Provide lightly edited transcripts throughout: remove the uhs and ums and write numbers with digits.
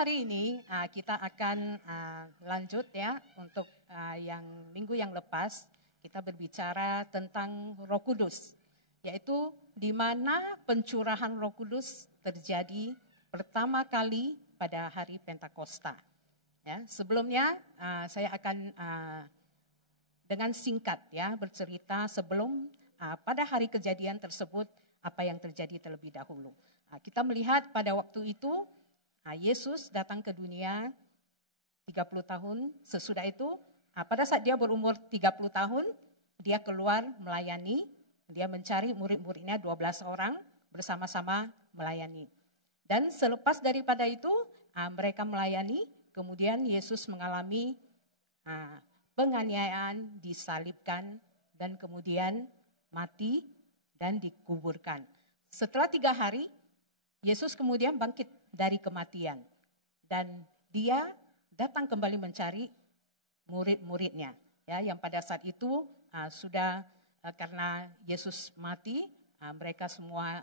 hari ini kita akan lanjut ya untuk yang minggu yang lepas kita berbicara tentang Roh Kudus, yaitu di mana pencurahan Roh Kudus terjadi pertama kali pada hari Pentakosta. Ya, sebelumnya saya akan dengan singkat ya bercerita sebelum pada hari kejadian tersebut apa yang terjadi terlebih dahulu. Kita melihat pada waktu itu Yesus datang ke dunia 30 tahun, sesudah itu pada saat dia berumur 30 tahun, dia keluar melayani, dia mencari murid-muridnya 12 orang bersama-sama melayani. Dan selepas daripada itu mereka melayani, kemudian Yesus mengalami penganiayaan, disalibkan, dan kemudian mati dan dikuburkan. Setelah 3 hari, Yesus kemudian bangkit dari kematian dan dia datang kembali mencari murid-muridnya ya yang pada saat itu sudah karena Yesus mati mereka semua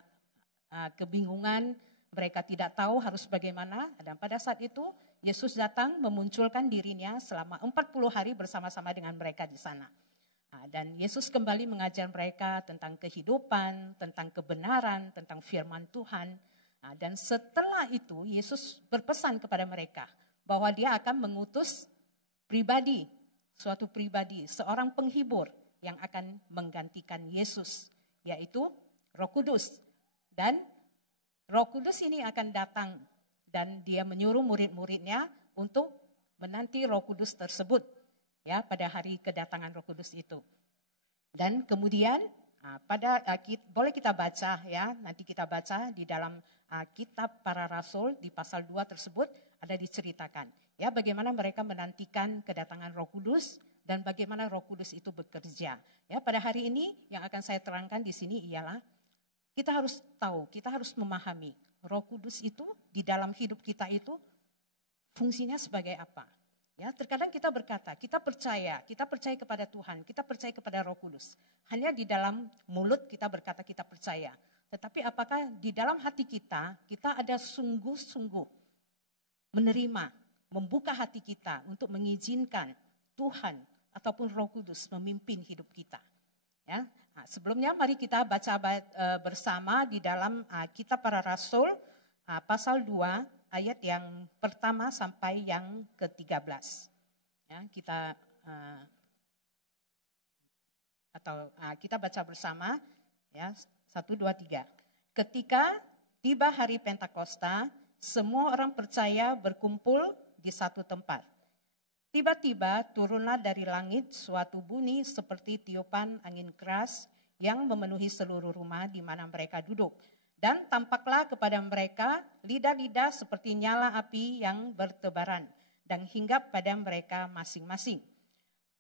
kebingungan, mereka tidak tahu harus bagaimana, dan pada saat itu Yesus datang memunculkan dirinya selama 40 hari bersama-sama dengan mereka di sana. Dan Yesus kembali mengajar mereka tentang kehidupan, tentang kebenaran, tentang firman Tuhan. Dan setelah itu Yesus berpesan kepada mereka bahwa dia akan mengutus pribadi, suatu pribadi, seorang penghibur yang akan menggantikan Yesus, yaitu Roh Kudus. Dan Roh Kudus ini akan datang dan dia menyuruh murid-muridnya untuk menanti Roh Kudus tersebut ya pada hari kedatangan Roh Kudus itu. Dan kemudian boleh kita baca ya, nanti kita baca di dalam kitab para rasul di pasal 2 tersebut ada diceritakan ya bagaimana mereka menantikan kedatangan Roh Kudus dan bagaimana Roh Kudus itu bekerja. Ya, pada hari ini yang akan saya terangkan di sini ialah kita harus tahu, kita harus memahami Roh Kudus itu di dalam hidup kita itu fungsinya sebagai apa. Ya, terkadang kita berkata, kita percaya kepada Tuhan, kita percaya kepada Roh Kudus. Hanya di dalam mulut kita berkata kita percaya. Tetapi apakah di dalam hati kita ada sungguh-sungguh menerima, membuka hati kita untuk mengizinkan Tuhan ataupun Roh Kudus memimpin hidup kita. Ya, sebelumnya mari kita baca bersama di dalam kitab para rasul pasal 2 ayat yang pertama sampai yang ke-13. Ya, kita baca bersama ya. 1, 2, 3. Ketika tiba hari Pentakosta, semua orang percaya berkumpul di satu tempat. Tiba-tiba turunlah dari langit suatu bunyi seperti tiupan angin keras yang memenuhi seluruh rumah di mana mereka duduk. Dan tampaklah kepada mereka lidah-lidah seperti nyala api yang bertebaran dan hinggap pada mereka masing-masing.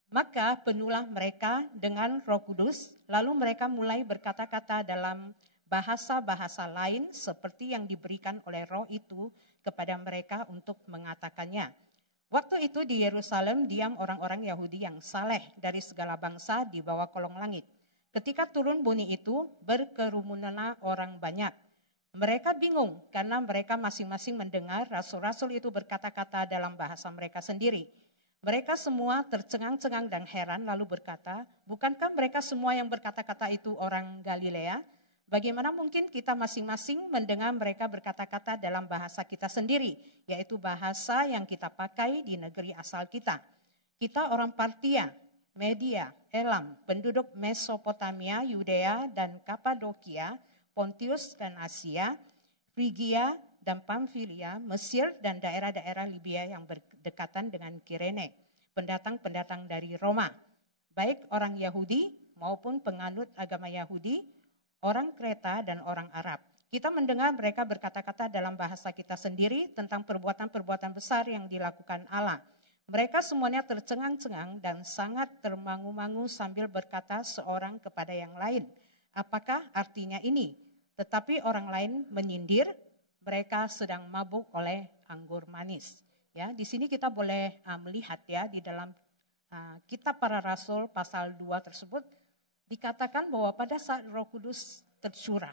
Maka penuhlah mereka dengan Roh Kudus, lalu mereka mulai berkata-kata dalam bahasa-bahasa lain seperti yang diberikan oleh Roh itu kepada mereka untuk mengatakannya. Waktu itu di Yerusalem diam orang-orang Yahudi yang saleh dari segala bangsa di bawah kolong langit. Ketika turun bunyi itu, berkerumunanlah orang banyak. Mereka bingung karena mereka masing-masing mendengar rasul-rasul itu berkata-kata dalam bahasa mereka sendiri. Mereka semua tercengang-cengang dan heran lalu berkata, bukankah mereka semua yang berkata-kata itu orang Galilea? Bagaimana mungkin kita masing-masing mendengar mereka berkata-kata dalam bahasa kita sendiri, yaitu bahasa yang kita pakai di negeri asal kita. Kita orang Partia, Media, Elam, penduduk Mesopotamia, Yudea dan Kapadokia, Pontius dan Asia, Frigia dan Pamfilia, Mesir dan daerah-daerah Libya yang berdekatan dengan Kirene, pendatang-pendatang dari Roma, baik orang Yahudi maupun penganut agama Yahudi, orang Kreta dan orang Arab. Kita mendengar mereka berkata-kata dalam bahasa kita sendiri tentang perbuatan-perbuatan besar yang dilakukan Allah. Mereka semuanya tercengang-cengang dan sangat termangu-mangu sambil berkata seorang kepada yang lain, apakah artinya ini? Tetapi orang lain menyindir, mereka sedang mabuk oleh anggur manis. Ya, di sini kita boleh melihat ya di dalam kitab para rasul pasal 2 tersebut dikatakan bahwa pada saat Roh Kudus tercurah,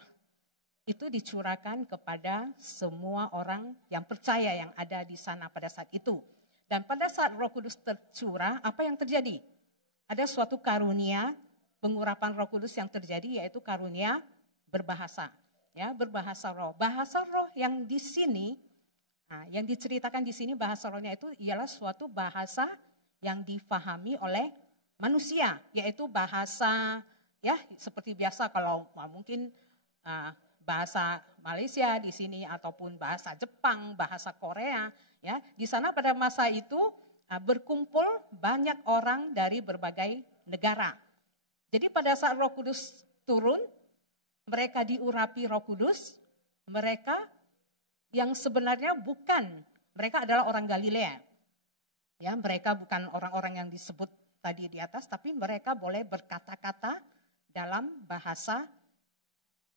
itu dicurahkan kepada semua orang yang percaya yang ada di sana pada saat itu. Dan pada saat Roh Kudus tercurah, apa yang terjadi? Ada suatu karunia pengurapan Roh Kudus yang terjadi, yaitu karunia berbahasa. Ya, berbahasa roh. Bahasa roh yang di sini, yang diceritakan di sini bahasa rohnya itu ialah suatu bahasa yang difahami oleh manusia, yaitu bahasa ya seperti biasa kalau mungkin bahasa Malaysia di sini ataupun bahasa Jepang, bahasa Korea, ya. Di sana pada masa itu berkumpul banyak orang dari berbagai negara. Jadi pada saat Roh Kudus turun, mereka diurapi Roh Kudus, mereka yang sebenarnya mereka adalah orang Galilea. Ya, mereka bukan orang-orang yang disebut tadi di atas, tapi mereka boleh berkata-kata dalam bahasa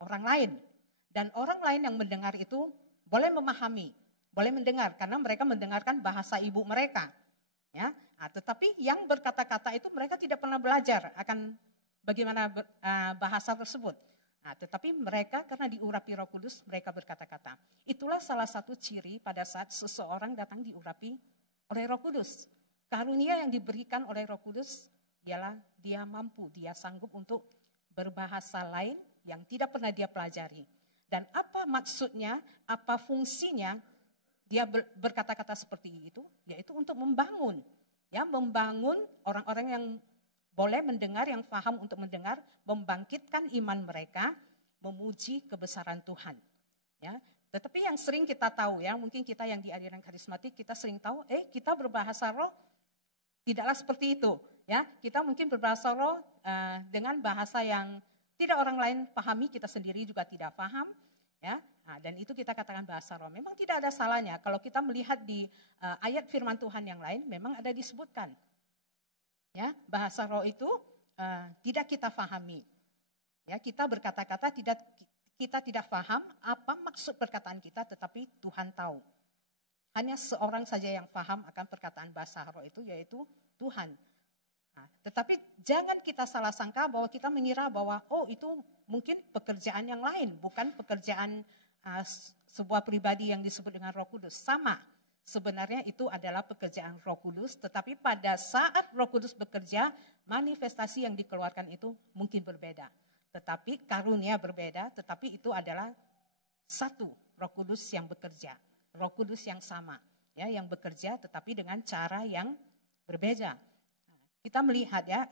orang lain. Dan orang lain yang mendengar itu boleh memahami, boleh mendengar karena mereka mendengarkan bahasa ibu mereka. Ya, tetapi yang berkata-kata itu mereka tidak pernah belajar akan bagaimana bahasa tersebut. Tetapi mereka karena diurapi Roh Kudus mereka berkata-kata. Itulah salah satu ciri pada saat seseorang datang diurapi oleh Roh Kudus. Karunia yang diberikan oleh Roh Kudus ialah dia mampu, dia sanggup untuk berbahasa lain yang tidak pernah dia pelajari. Dan apa maksudnya, apa fungsinya dia berkata-kata seperti itu? Yaitu untuk membangun. Ya, membangun orang-orang yang boleh mendengar, yang paham untuk mendengar, membangkitkan iman mereka, memuji kebesaran Tuhan. Ya, tetapi yang sering kita tahu ya, mungkin kita yang di aliran karismatik kita sering tahu, kita berbahasa roh tidaklah seperti itu. Ya, kita mungkin berbahasa roh dengan bahasa yang tidak orang lain pahami, kita sendiri juga tidak paham, ya. Dan itu kita katakan bahasa roh. Memang tidak ada salahnya kalau kita melihat di ayat firman Tuhan yang lain, memang ada disebutkan. Ya, bahasa roh itu tidak kita pahami. Ya, kita berkata-kata kita tidak paham apa maksud perkataan kita, tetapi Tuhan tahu. Hanya seorang saja yang paham akan perkataan bahasa roh itu, yaitu Tuhan. Tetapi jangan kita salah sangka bahwa kita mengira bahwa itu mungkin pekerjaan yang lain, bukan pekerjaan sebuah pribadi yang disebut dengan Roh Kudus. Sama, sebenarnya itu adalah pekerjaan Roh Kudus, tetapi pada saat Roh Kudus bekerja, manifestasi yang dikeluarkan itu mungkin berbeda. Tetapi karunia berbeda, tetapi itu adalah satu Roh Kudus yang bekerja, Roh Kudus yang sama, ya, yang bekerja tetapi dengan cara yang berbeda. Kita melihat ya,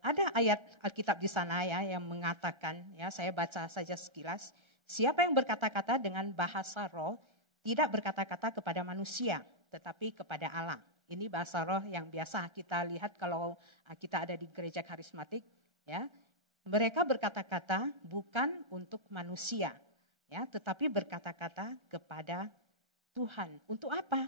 ada ayat Alkitab di sana ya yang mengatakan, ya saya baca saja sekilas, siapa yang berkata-kata dengan bahasa roh tidak berkata-kata kepada manusia, tetapi kepada Allah. Ini bahasa roh yang biasa kita lihat kalau kita ada di gereja karismatik, ya. Mereka berkata-kata bukan untuk manusia, ya, tetapi berkata-kata kepada Tuhan. Untuk apa?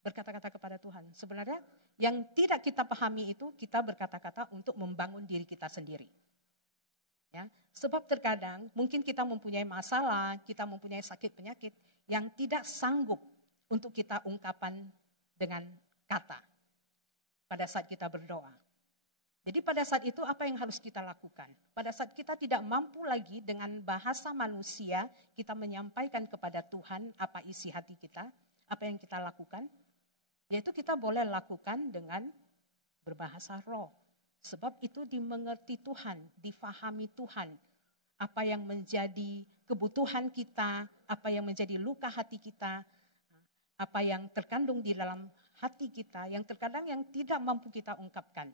Berkata-kata kepada Tuhan. Sebenarnya yang tidak kita pahami itu kita berkata-kata untuk membangun diri kita sendiri. Ya, sebab terkadang mungkin kita mempunyai masalah, kita mempunyai sakit penyakit yang tidak sanggup untuk kita ungkapan dengan kata pada saat kita berdoa. Jadi pada saat itu apa yang harus kita lakukan? Pada saat kita tidak mampu lagi dengan bahasa manusia, kita menyampaikan kepada Tuhan apa isi hati kita, apa yang kita lakukan, yaitu kita boleh lakukan dengan berbahasa roh. Sebab itu dimengerti Tuhan, difahami Tuhan. Apa yang menjadi kebutuhan kita, apa yang menjadi luka hati kita, apa yang terkandung di dalam hati kita, yang terkadang yang tidak mampu kita ungkapkan.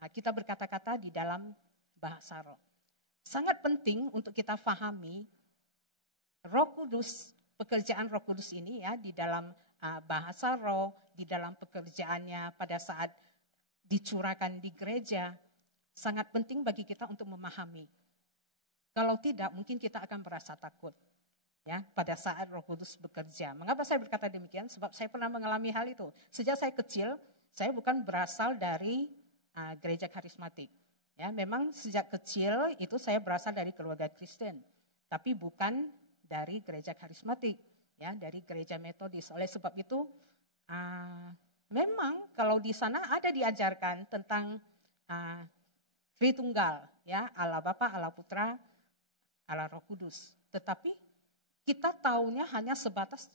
Kita berkata-kata di dalam bahasa roh. Sangat penting untuk kita fahami Roh Kudus, pekerjaan Roh Kudus ini ya di dalam bahasa roh, di dalam pekerjaannya pada saat dicurahkan di gereja, sangat penting bagi kita untuk memahami. Kalau tidak, mungkin kita akan merasa takut ya pada saat Roh Kudus bekerja. Mengapa saya berkata demikian? Sebab saya pernah mengalami hal itu. Sejak saya kecil, saya bukan berasal dari gereja karismatik. Ya, memang sejak kecil itu saya berasal dari keluarga Kristen, tapi bukan dari gereja karismatik. Ya, dari gereja metodis. Oleh sebab itu, memang kalau di sana ada diajarkan tentang Tritunggal, ya, Allah Bapa, Allah Putra, Allah Roh Kudus. Tetapi kita taunya hanya sebatas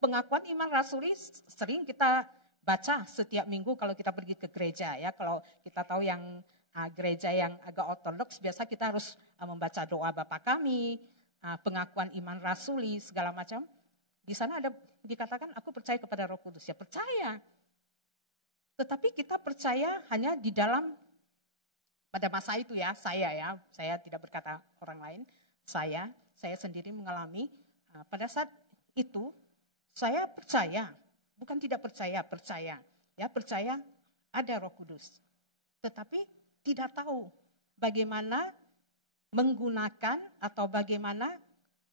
pengakuan iman rasuli sering kita baca setiap minggu kalau kita pergi ke gereja ya. Kalau kita tahu yang gereja yang agak ortodoks biasa kita harus membaca doa Bapa Kami, pengakuan iman rasuli segala macam. Di sana ada dikatakan aku percaya kepada Roh Kudus, ya percaya. Tetapi kita percaya hanya di dalam pada masa itu ya, saya tidak berkata orang lain, saya sendiri mengalami pada saat itu saya percaya, bukan tidak percaya, ya percaya ada Roh Kudus. Tetapi tidak tahu bagaimana menggunakan atau bagaimana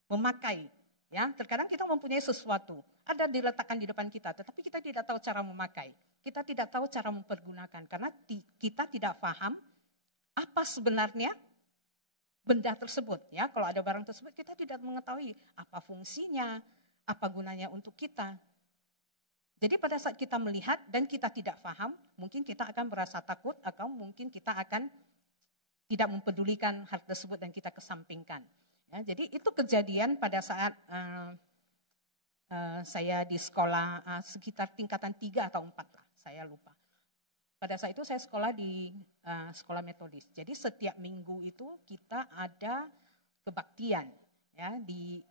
memakai. Ya, terkadang kita mempunyai sesuatu, ada diletakkan di depan kita, tetapi kita tidak tahu cara memakai. Kita tidak tahu cara mempergunakan karena kita tidak paham apa sebenarnya benda tersebut. Ya, kalau ada barang tersebut kita tidak mengetahui apa fungsinya, apa gunanya untuk kita. Jadi pada saat kita melihat dan kita tidak paham, mungkin kita akan merasa takut atau mungkin kita akan tidak mempedulikan hal tersebut dan kita kesampingkan. Ya, jadi itu kejadian pada saat saya di sekolah sekitar tingkatan 3 atau 4 lah, saya lupa. Pada saat itu saya sekolah di sekolah metodis. Jadi setiap minggu itu kita ada kebaktian ya di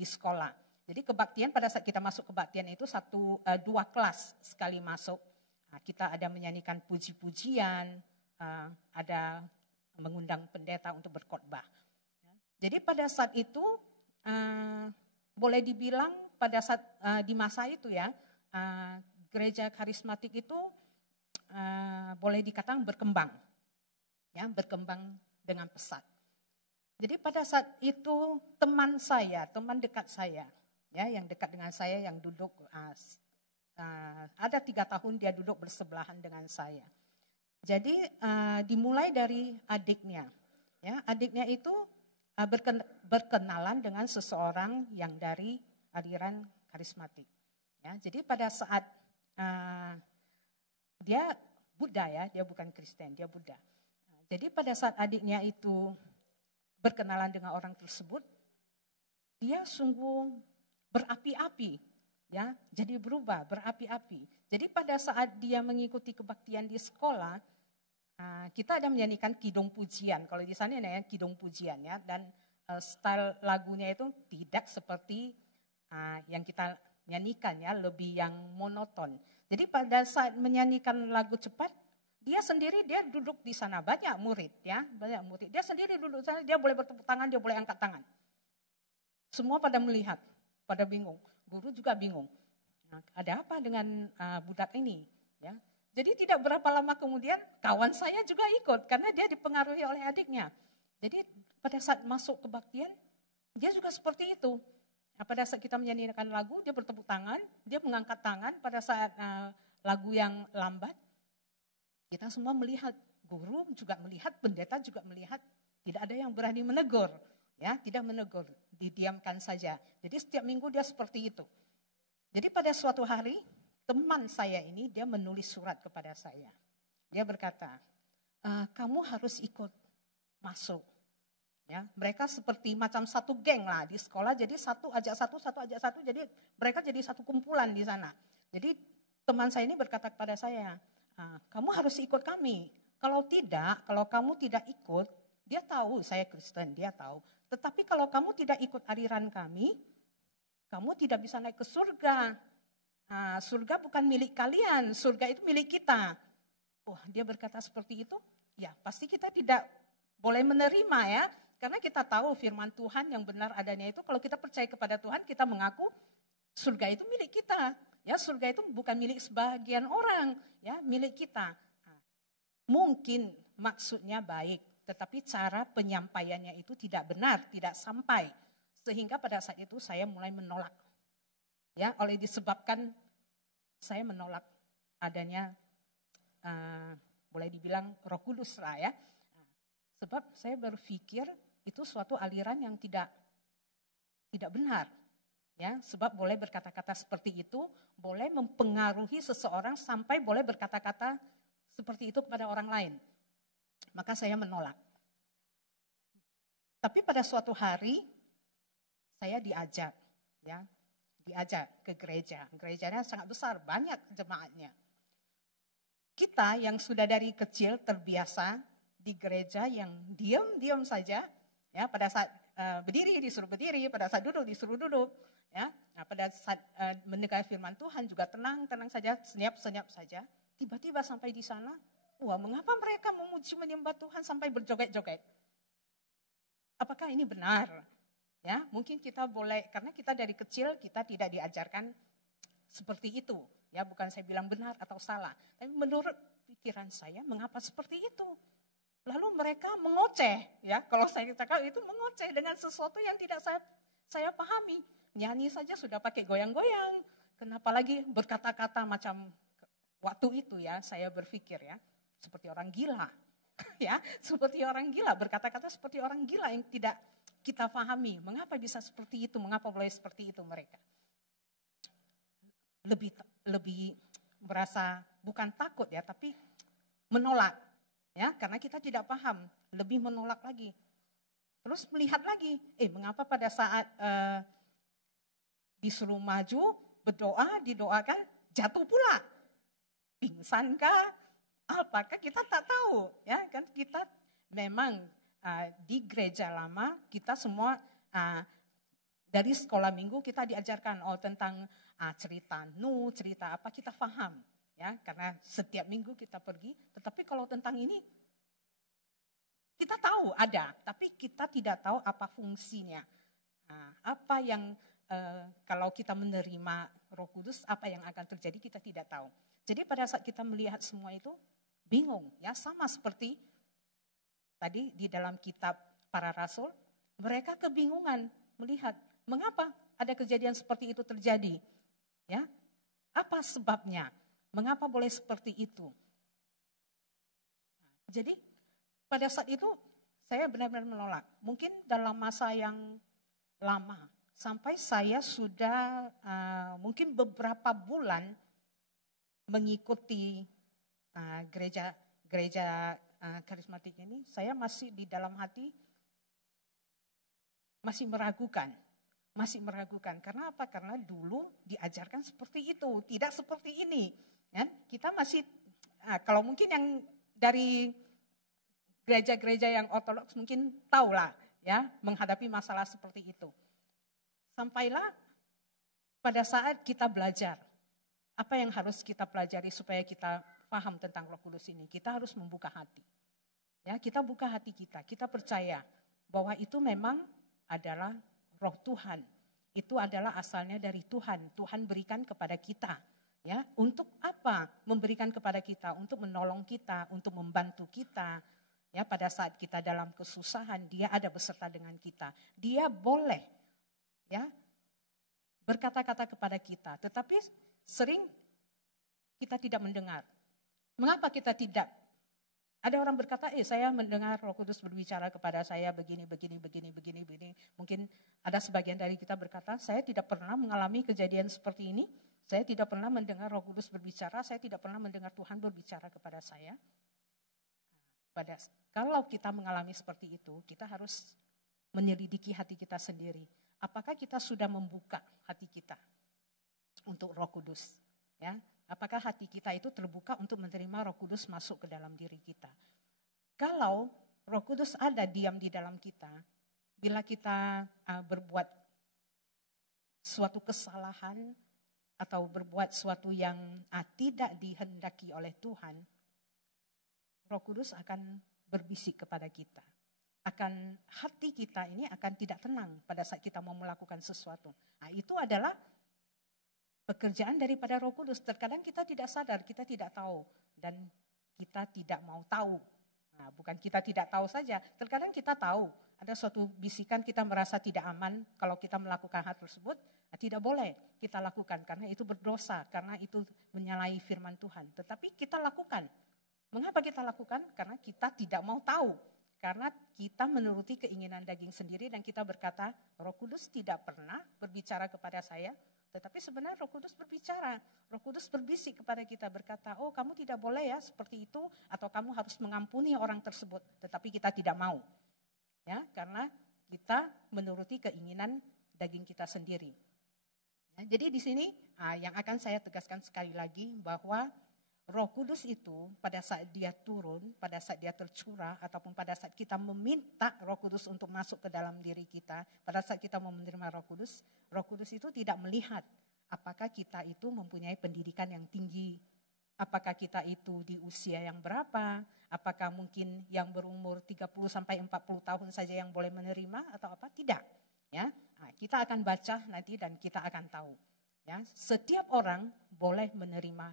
sekolah. Jadi kebaktian pada saat kita masuk kebaktian itu 2 kelas sekali masuk. Nah, kita ada menyanyikan puji-pujian, ada mengundang pendeta untuk berkhotbah. Jadi pada saat itu boleh dibilang pada saat di masa itu ya gereja karismatik itu boleh dikatakan berkembang, ya berkembang dengan pesat. Jadi pada saat itu teman dekat saya, ya yang dekat dengan saya yang duduk ada 3 tahun dia duduk bersebelahan dengan saya. Jadi dimulai dari adiknya, ya adiknya itu berkenalan dengan seseorang yang dari aliran karismatik. Ya, jadi pada saat dia Buddha ya, dia bukan Kristen, dia Buddha. Jadi pada saat adiknya itu berkenalan dengan orang tersebut, dia sungguh berapi-api, ya, jadi berubah berapi-api. Jadi pada saat dia mengikuti kebaktian di sekolah, kita ada menyanyikan kidung pujian. Kalau di sana ada kidung pujian ya, dan style lagunya itu tidak seperti yang kita nyanyikan ya, lebih yang monoton. Jadi pada saat menyanyikan lagu cepat, dia duduk di sana, banyak murid. Dia sendiri duduk di sana, dia boleh bertepuk tangan, dia boleh angkat tangan. Semua pada melihat, pada bingung. Guru juga bingung. Nah, ada apa dengan budak ini? Ya. Jadi tidak berapa lama kemudian kawan saya juga ikut karena dia dipengaruhi oleh adiknya. Jadi pada saat masuk kebaktian, dia juga seperti itu. Nah, pada saat kita menyanyikan lagu, dia bertepuk tangan, dia mengangkat tangan pada saat lagu yang lambat. Kita semua melihat, guru juga melihat, pendeta juga melihat, tidak ada yang berani menegur. Ya, tidak menegur, didiamkan saja. Jadi setiap minggu dia seperti itu. Jadi pada suatu hari, teman saya ini dia menulis surat kepada saya. Dia berkata, kamu harus ikut masuk. Ya, mereka seperti macam satu geng lah di sekolah, jadi satu ajak satu, jadi mereka jadi satu kumpulan di sana. Jadi teman saya ini berkata kepada saya, kamu harus ikut kami. Kalau kamu tidak ikut, dia tahu saya Kristen, dia tahu. Tetapi kalau kamu tidak ikut aliran kami, kamu tidak bisa naik ke surga. Surga bukan milik kalian, surga itu milik kita. Wah, dia berkata seperti itu, ya pasti kita tidak boleh menerima ya. Karena kita tahu firman Tuhan yang benar adanya itu, kalau kita percaya kepada Tuhan, kita mengaku surga itu milik kita. Ya, surga itu bukan milik sebagian orang, ya milik kita. Mungkin maksudnya baik, tetapi cara penyampaiannya itu tidak benar, tidak sampai. Sehingga pada saat itu saya mulai menolak. Ya, oleh disebabkan saya menolak adanya boleh dibilang Roh Kudus lah ya. Sebab saya berpikir itu suatu aliran yang tidak benar. Ya, sebab boleh berkata-kata seperti itu, boleh mempengaruhi seseorang sampai boleh berkata-kata seperti itu kepada orang lain. Maka saya menolak. Tapi pada suatu hari saya diajak ke gereja. Gerejanya sangat besar, banyak jemaatnya. Kita yang sudah dari kecil terbiasa di gereja yang diam-diam saja, ya, pada saat berdiri disuruh berdiri, pada saat duduk disuruh duduk, ya. Nah, pada saat mendengar firman Tuhan juga tenang saja, senyap saja. Tiba-tiba sampai di sana, wah, mengapa mereka memuji menyembah Tuhan sampai berjoget-joget? Apakah ini benar? Ya, mungkin kita boleh, karena kita dari kecil kita tidak diajarkan seperti itu. Ya, bukan saya bilang benar atau salah, tapi menurut pikiran saya, mengapa seperti itu? Lalu mereka mengoceh, ya, kalau saya cakap itu mengoceh dengan sesuatu yang tidak saya pahami. Nyanyi saja sudah pakai goyang-goyang, kenapa lagi berkata-kata macam waktu itu, ya, saya berpikir, ya, seperti orang gila. Ya, seperti orang gila, berkata-kata seperti orang gila yang tidak kita pahami. Mengapa bisa seperti itu? Mengapa boleh seperti itu mereka? Lebih merasa bukan takut, ya, tapi menolak, ya, karena kita tidak paham. Lebih menolak lagi. Terus melihat lagi, mengapa pada saat disuruh maju berdoa, didoakan jatuh pula, pingsankah? Apakah kita tak tahu, ya, kan kita memang di gereja lama kita semua dari sekolah minggu kita diajarkan tentang cerita Nuh, cerita apa kita paham, ya, karena setiap minggu kita pergi. Tetapi kalau tentang ini kita tahu ada, tapi kita tidak tahu apa fungsinya, apa yang kalau kita menerima Roh Kudus apa yang akan terjadi kita tidak tahu. Jadi pada saat kita melihat semua itu bingung, ya, sama seperti tadi di dalam kitab para rasul, mereka kebingungan melihat mengapa ada kejadian seperti itu terjadi, ya, apa sebabnya, mengapa boleh seperti itu. Jadi pada saat itu saya benar-benar menolak. Mungkin dalam masa yang lama sampai saya sudah mungkin beberapa bulan mengikuti gereja karismatik ini, saya masih di dalam hati masih meragukan. Karena apa? Karena dulu diajarkan seperti itu, tidak seperti ini. Ya, kita masih, kalau mungkin yang dari gereja-gereja yang ortodoks mungkin tahulah, ya, menghadapi masalah seperti itu. Sampailah pada saat kita belajar, apa yang harus kita pelajari supaya kita paham tentang Roh Kudus ini? Kita harus membuka hati. Ya, kita buka hati kita percaya bahwa itu memang adalah Roh Tuhan. Itu adalah asalnya dari Tuhan. Tuhan berikan kepada kita. Ya, untuk apa? Memberikan kepada kita, untuk menolong kita, untuk membantu kita. Ya, pada saat kita dalam kesusahan, Dia ada beserta dengan kita. Dia boleh, ya, berkata-kata kepada kita, tetapi sering kita tidak mendengar. Mengapa kita tidak? Ada orang berkata, saya mendengar Roh Kudus berbicara kepada saya begini. Mungkin ada sebagian dari kita berkata, saya tidak pernah mengalami kejadian seperti ini. Saya tidak pernah mendengar Roh Kudus berbicara. Saya tidak pernah mendengar Tuhan berbicara kepada saya. Kalau kita mengalami seperti itu, kita harus menyelidiki hati kita sendiri. Apakah kita sudah membuka hati kita untuk Roh Kudus? Ya, apakah hati kita itu terbuka untuk menerima Roh Kudus masuk ke dalam diri kita? Kalau Roh Kudus ada diam di dalam kita, bila kita berbuat suatu kesalahan atau berbuat suatu yang tidak dihendaki oleh Tuhan, Roh Kudus akan berbisik kepada kita. Hati kita ini akan tidak tenang pada saat kita mau melakukan sesuatu. Nah, itu adalah pekerjaan daripada Roh Kudus. Terkadang kita tidak sadar, kita tidak tahu, dan kita tidak mau tahu. Nah, bukan kita tidak tahu saja, terkadang kita tahu. Ada suatu bisikan kita merasa tidak aman kalau kita melakukan hal tersebut. Nah, tidak boleh kita lakukan karena itu berdosa, karena itu menyalahi firman Tuhan. Tetapi kita lakukan. Mengapa kita lakukan? Karena kita tidak mau tahu. Karena kita menuruti keinginan daging sendiri dan kita berkata, Roh Kudus tidak pernah berbicara kepada saya. Tetapi sebenarnya Roh Kudus berbicara. Roh Kudus berbisik kepada kita berkata, kamu tidak boleh ya seperti itu. Atau kamu harus mengampuni orang tersebut. Tetapi kita tidak mau. Ya, karena kita menuruti keinginan daging kita sendiri. Ya, jadi di sini yang akan saya tegaskan sekali lagi bahwa Roh Kudus itu pada saat dia turun, pada saat dia tercurah, ataupun pada saat kita meminta Roh Kudus untuk masuk ke dalam diri kita, pada saat kita mau menerima Roh Kudus itu tidak melihat apakah kita itu mempunyai pendidikan yang tinggi, apakah kita itu di usia yang berapa, apakah mungkin yang berumur 30 sampai 40 tahun saja yang boleh menerima atau apa, tidak. Ya, kita akan baca nanti dan kita akan tahu. Ya, setiap orang boleh menerima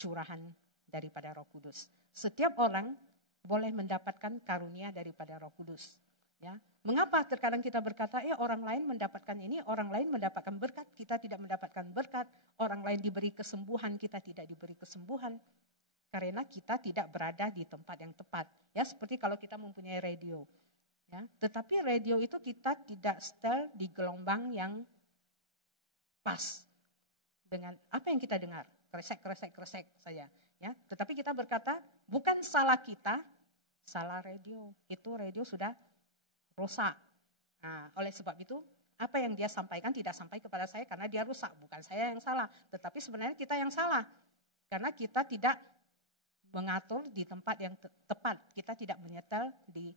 curahan daripada Roh Kudus. Setiap orang boleh mendapatkan karunia daripada Roh Kudus. Ya, mengapa terkadang kita berkata, orang lain mendapatkan ini, orang lain mendapatkan berkat, kita tidak mendapatkan berkat, orang lain diberi kesembuhan, kita tidak diberi kesembuhan. Karena kita tidak berada di tempat yang tepat. Ya, seperti kalau kita mempunyai radio. Ya, tetapi radio itu kita tidak setel di gelombang yang pas dengan apa yang kita dengar. Kresek saja. Ya, tetapi kita berkata bukan salah kita, salah radio. Itu radio sudah rusak. Nah, oleh sebab itu apa yang dia sampaikan tidak sampai kepada saya karena dia rusak. Bukan saya yang salah, tetapi sebenarnya kita yang salah. Karena kita tidak mengatur di tempat yang tepat. Kita tidak menyetel di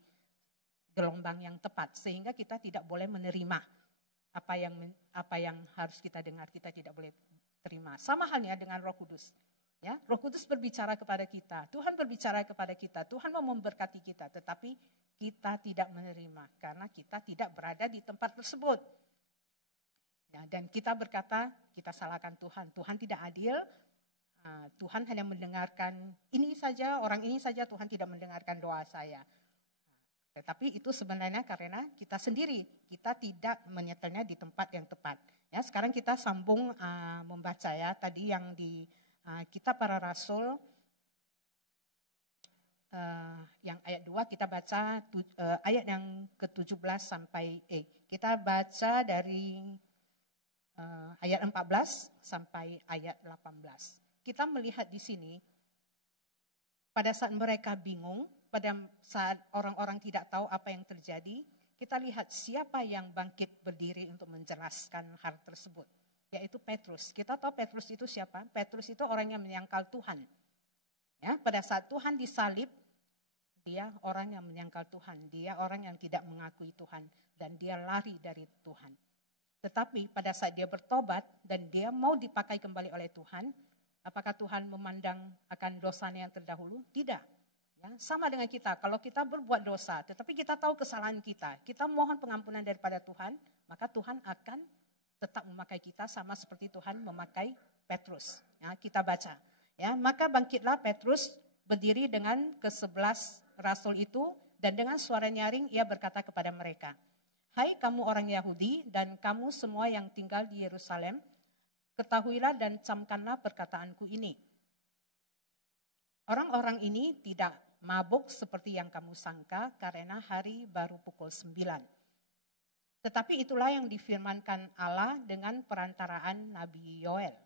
gelombang yang tepat. Sehingga kita tidak boleh menerima apa yang harus kita dengar. Kita tidak boleh terima. Sama halnya dengan Roh Kudus. Ya, Roh Kudus berbicara kepada kita. Tuhan berbicara kepada kita. Tuhan mau memberkati kita. Tetapi kita tidak menerima. Karena kita tidak berada di tempat tersebut. Ya, dan kita berkata, kita salahkan Tuhan. Tuhan tidak adil. Tuhan hanya mendengarkan ini saja, orang ini saja. Tuhan tidak mendengarkan doa saya. Tetapi itu sebenarnya karena kita sendiri. Kita tidak menyetelnya di tempat yang tepat. Ya, sekarang kita sambung membaca ya tadi yang di Kitab Para Rasul yang ayat 2 kita baca ayat yang ke-17 sampai kita baca dari ayat 14 sampai ayat 18. Kita melihat di sini pada saat mereka bingung, pada saat orang-orang tidak tahu apa yang terjadi, kita lihat siapa yang bangkit berdiri untuk menjelaskan hal tersebut. Yaitu Petrus. Kita tahu Petrus itu siapa? Petrus itu orang yang menyangkal Tuhan. Ya, pada saat Tuhan disalib, dia orang yang menyangkal Tuhan. Dia orang yang tidak mengakui Tuhan. Dan dia lari dari Tuhan. Tetapi pada saat dia bertobat dan dia mau dipakai kembali oleh Tuhan, apakah Tuhan memandang akan dosanya yang terdahulu? Tidak. Ya, sama dengan kita, kalau kita berbuat dosa, tetapi kita tahu kesalahan kita mohon pengampunan daripada Tuhan, maka Tuhan akan tetap memakai kita sama seperti Tuhan memakai Petrus. Ya, kita baca. Ya, maka bangkitlah Petrus berdiri dengan ke-11 rasul itu dan dengan suara nyaring ia berkata kepada mereka, "Hai kamu orang Yahudi dan kamu semua yang tinggal di Yerusalem, ketahuilah dan camkanlah perkataanku ini. Orang-orang ini tidak mabuk seperti yang kamu sangka karena hari baru pukul 9. Tetapi itulah yang difirmankan Allah dengan perantaraan Nabi Yoel.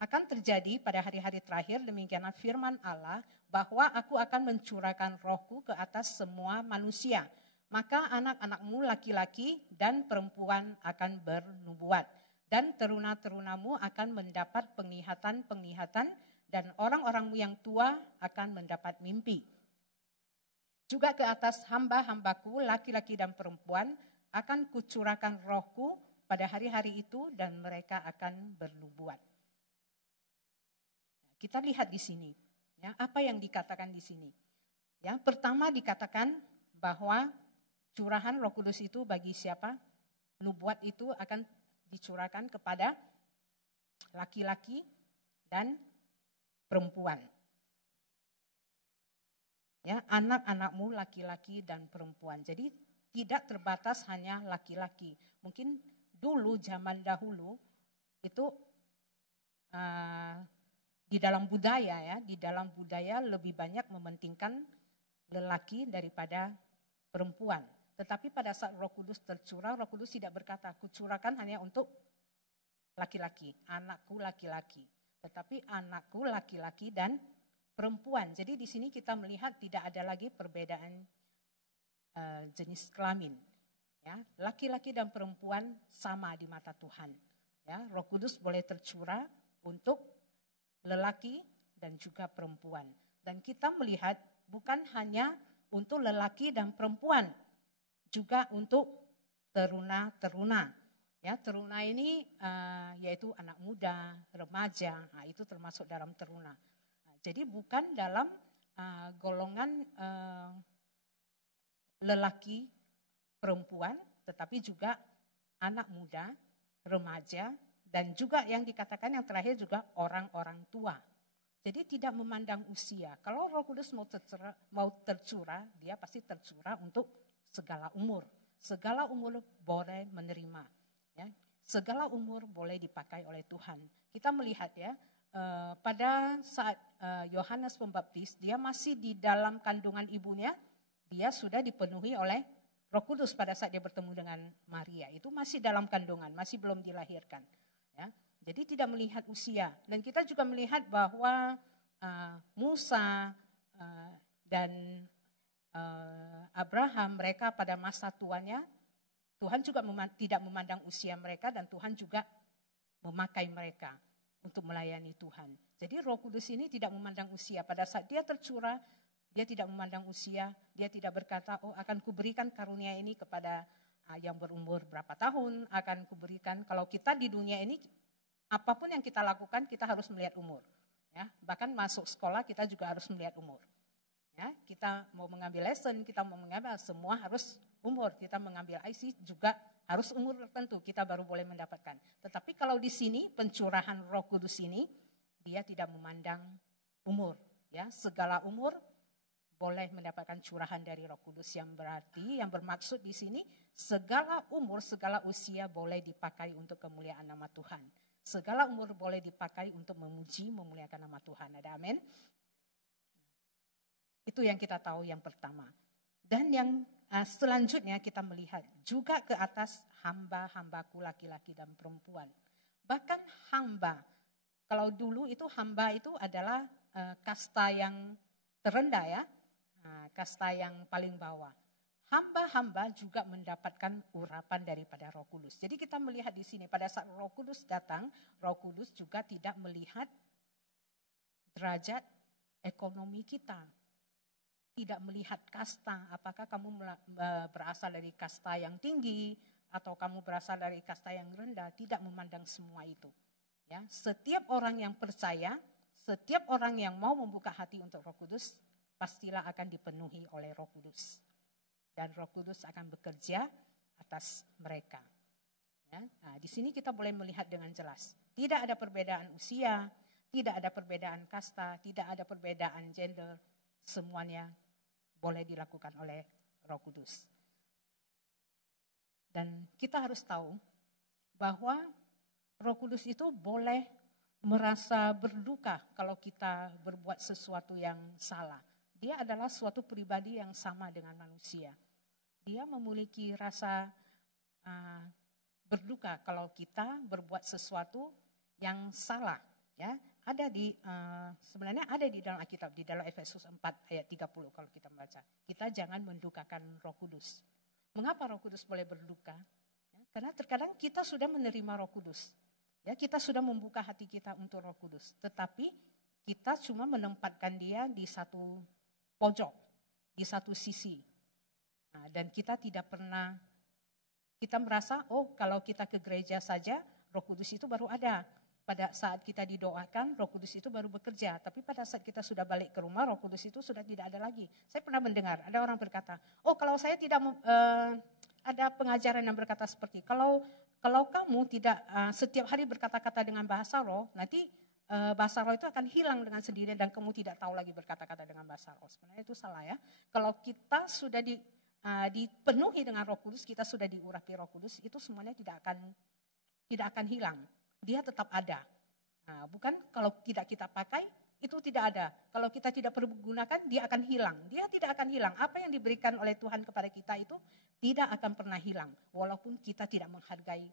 Akan terjadi pada hari-hari terakhir demikianlah firman Allah bahwa aku akan mencurahkan rohku ke atas semua manusia. Maka anak-anakmu laki-laki dan perempuan akan bernubuat. Dan teruna-terunamu akan mendapat penglihatan-penglihatan dan orang-orangmu yang tua akan mendapat mimpi. Juga ke atas hamba-hambaku laki-laki dan perempuan akan kucurahkan rohku pada hari-hari itu dan mereka akan bernubuat." Kita lihat di sini, ya, apa yang dikatakan di sini. Ya, pertama dikatakan bahwa curahan Roh Kudus itu bagi siapa? Nubuat itu akan dicurahkan kepada laki-laki dan perempuan. Ya, anak-anakmu laki-laki dan perempuan. Jadi tidak terbatas hanya laki-laki. Mungkin dulu zaman dahulu itu di dalam budaya lebih banyak mementingkan lelaki daripada perempuan. Tetapi pada saat Roh Kudus tercurah, Roh Kudus tidak berkata, kucurahkan hanya untuk laki-laki, anakku laki-laki. Tetapi anakku laki-laki dan perempuan. Jadi di sini kita melihat tidak ada lagi perbedaan jenis kelamin. Ya, laki-laki dan perempuan sama di mata Tuhan. Ya, Roh Kudus boleh tercurah untuk lelaki dan juga perempuan. Dan kita melihat bukan hanya untuk lelaki dan perempuan, juga untuk teruna-teruna. Ya, teruna ini yaitu anak muda, remaja, itu termasuk dalam teruna. Jadi bukan dalam golongan lelaki, perempuan, tetapi juga anak muda, remaja, dan juga yang dikatakan yang terakhir juga orang-orang tua. Jadi tidak memandang usia. Kalau Roh Kudus mau tercurah, dia pasti tercurah untuk segala umur. Segala umur boleh menerima. Ya. Segala umur boleh dipakai oleh Tuhan. Kita melihat ya, pada saat Yohanes Pembaptis, dia masih di dalam kandungan ibunya, dia sudah dipenuhi oleh Roh Kudus pada saat dia bertemu dengan Maria. Itu masih dalam kandungan, masih belum dilahirkan. Ya. Jadi tidak melihat usia. Dan kita juga melihat bahwa Musa dan Abraham, mereka pada masa tuanya, Tuhan juga tidak memandang usia mereka dan Tuhan juga memakai mereka untuk melayani Tuhan. Jadi Roh Kudus ini tidak memandang usia. Pada saat dia tercurah, dia tidak memandang usia, dia tidak berkata, oh akan kuberikan karunia ini kepada yang berumur berapa tahun, akan kuberikan. Kalau kita di dunia ini, apapun yang kita lakukan, kita harus melihat umur. Ya, bahkan masuk sekolah kita juga harus melihat umur. Ya, kita mau mengambil lesson, kita mau mengambil, semua harus umur. Kita mengambil IC juga harus umur tertentu, kita baru boleh mendapatkan. Tetapi kalau di sini, pencurahan Roh Kudus ini, dia tidak memandang umur. Ya, segala umur boleh mendapatkan curahan dari Roh Kudus, yang berarti, yang bermaksud di sini, segala umur, segala usia boleh dipakai untuk kemuliaan nama Tuhan. Segala umur boleh dipakai untuk memuji, memuliakan nama Tuhan. Ada amin? Itu yang kita tahu yang pertama. Dan yang selanjutnya kita melihat juga ke atas hamba-hambaku laki-laki dan perempuan. Bahkan hamba, kalau dulu itu hamba itu adalah kasta yang terendah ya. Kasta yang paling bawah. Hamba-hamba juga mendapatkan urapan daripada Roh Kudus. Jadi kita melihat di sini pada saat Roh Kudus datang, Roh Kudus juga tidak melihat derajat ekonomi kita. Tidak melihat kasta, apakah kamu berasal dari kasta yang tinggi atau kamu berasal dari kasta yang rendah, tidak memandang semua itu. Ya, setiap orang yang percaya, setiap orang yang mau membuka hati untuk Roh Kudus, pastilah akan dipenuhi oleh Roh Kudus. Dan Roh Kudus akan bekerja atas mereka. Ya, nah, di sini kita boleh melihat dengan jelas. Tidak ada perbedaan usia, tidak ada perbedaan kasta, tidak ada perbedaan gender. Semuanya boleh dilakukan oleh Roh Kudus. Dan kita harus tahu bahwa Roh Kudus itu boleh merasa berduka kalau kita berbuat sesuatu yang salah. Dia adalah suatu pribadi yang sama dengan manusia. Dia memiliki rasa berduka kalau kita berbuat sesuatu yang salah. Ya, ada sebenarnya ada di dalam Alkitab, di dalam Efesus 4 ayat 30 kalau kita membaca. Kita jangan mendukakan Roh Kudus. Mengapa Roh Kudus boleh berduka? Ya, karena terkadang kita sudah menerima Roh Kudus. Ya, kita sudah membuka hati kita untuk Roh Kudus. Tetapi kita cuma menempatkan dia di satu pojok, di satu sisi. Nah, dan kita tidak pernah, kita merasa, oh kalau kita ke gereja saja, Roh Kudus itu baru ada. Pada saat kita didoakan, Roh Kudus itu baru bekerja. Tapi pada saat kita sudah balik ke rumah, Roh Kudus itu sudah tidak ada lagi. Saya pernah mendengar, ada orang berkata, oh kalau saya tidak, ada pengajaran yang berkata seperti, kalau kamu tidak setiap hari berkata-kata dengan bahasa roh, nanti bahasa roh itu akan hilang dengan sendirinya dan kamu tidak tahu lagi berkata-kata dengan bahasa roh. Sebenarnya itu salah ya. Kalau kita sudah dipenuhi dengan Roh Kudus, kita sudah diurapi Roh Kudus, itu semuanya tidak akan hilang. Dia tetap ada. Nah, bukan kalau tidak kita pakai, itu tidak ada. Kalau kita tidak pergunakan, dia akan hilang. Dia tidak akan hilang. Apa yang diberikan oleh Tuhan kepada kita itu tidak akan pernah hilang. Walaupun kita tidak menghargai.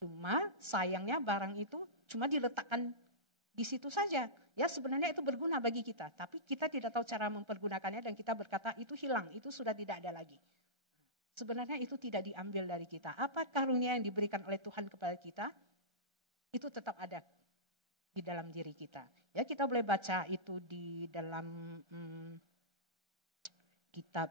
Cuma sayangnya barang itu cuma diletakkan di situ saja. Ya sebenarnya itu berguna bagi kita. Tapi kita tidak tahu cara mempergunakannya dan kita berkata itu hilang. Itu sudah tidak ada lagi. sebenarnya itu tidak diambil dari kita. Apa karunia yang diberikan oleh Tuhan kepada kita, itu tetap ada di dalam diri kita. Ya, kita boleh baca itu di dalam kitab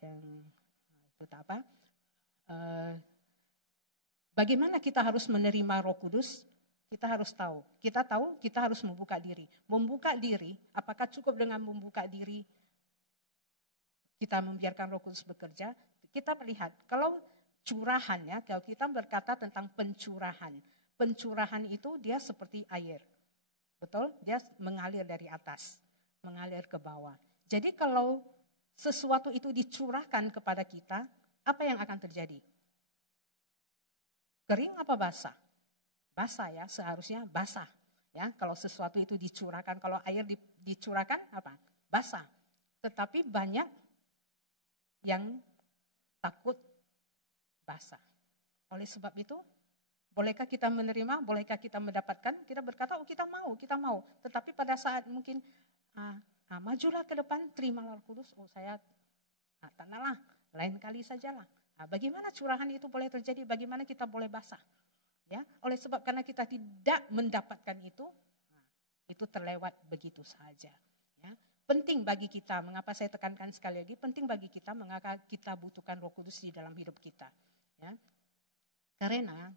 yang itu apa? Bagaimana kita harus menerima Roh Kudus? Kita harus tahu. Kita tahu kita harus membuka diri. Membuka diri, apakah cukup dengan membuka diri kita membiarkan Roh Kudus bekerja? Kita melihat kalau curahannya, kalau kita berkata tentang pencurahan. Pencurahan itu dia seperti air. Betul? Dia mengalir dari atas, mengalir ke bawah. Jadi kalau sesuatu itu dicurahkan kepada kita, apa yang akan terjadi? Kering apa basah? Basah ya, seharusnya basah. Ya, kalau sesuatu itu dicurahkan, kalau air dicurahkan apa? Basah. Tetapi banyak yang takut basah. Oleh sebab itu, bolehkah kita menerima, bolehkah kita mendapatkan? Kita berkata, oh kita mau. Tetapi pada saat mungkin, majulah ke depan, terimalah Roh Kudus. Oh saya, tanahlah, lain kali sajalah. Bagaimana curahan itu boleh terjadi, bagaimana kita boleh basah? Ya, oleh sebab karena kita tidak mendapatkan itu terlewat begitu saja. Ya. Penting bagi kita, mengapa saya tekankan sekali lagi, penting bagi kita, mengapa kita butuhkan Roh Kudus di dalam hidup kita. Ya. Karena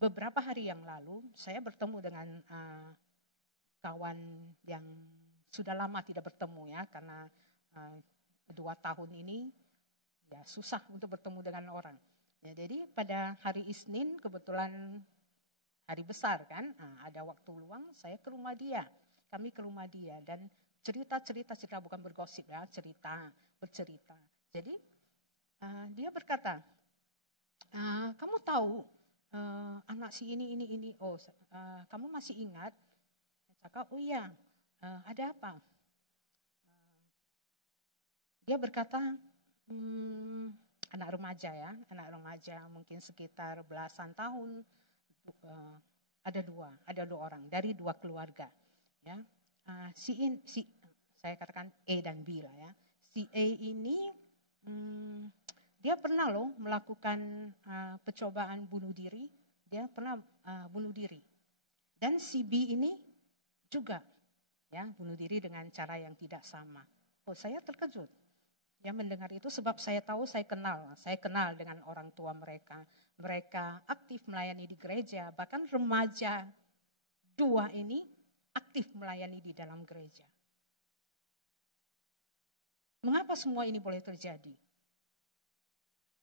beberapa hari yang lalu saya bertemu dengan kawan yang sudah lama tidak bertemu ya, karena 2 tahun ini ya susah untuk bertemu dengan orang. Ya, jadi pada hari Isnin kebetulan hari besar kan, ada waktu luang, saya ke rumah dia. Kami ke rumah dia dan cerita bukan bergosip ya, bercerita. Jadi dia berkata, kamu tahu anak si ini, oh kamu masih ingat? Saya kata, oh iya, ada apa? Dia berkata, anak remaja mungkin sekitar belasan tahun, ada dua orang dari 2 keluarga. Ya, saya katakan A dan B lah ya. Si A ini dia pernah loh melakukan percobaan bunuh diri, dia pernah bunuh diri. Dan si B ini juga ya bunuh diri dengan cara yang tidak sama. Oh saya terkejut ya mendengar itu sebab saya tahu saya kenal dengan orang tua mereka. Mereka aktif melayani di gereja, bahkan remaja 2 ini aktif melayani di dalam gereja. Mengapa semua ini boleh terjadi?